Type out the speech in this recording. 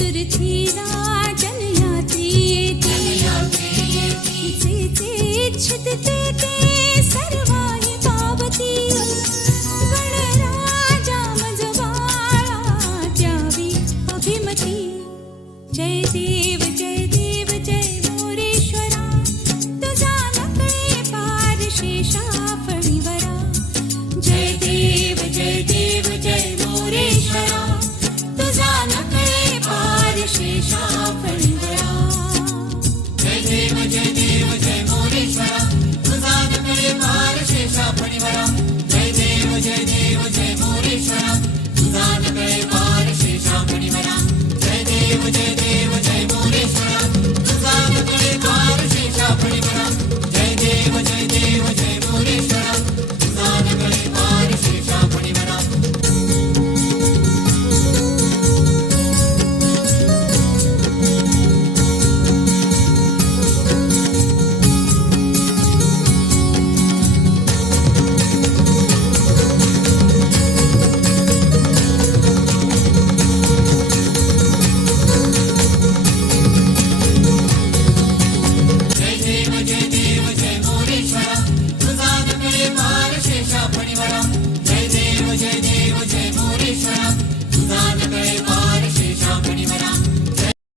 ी ना give it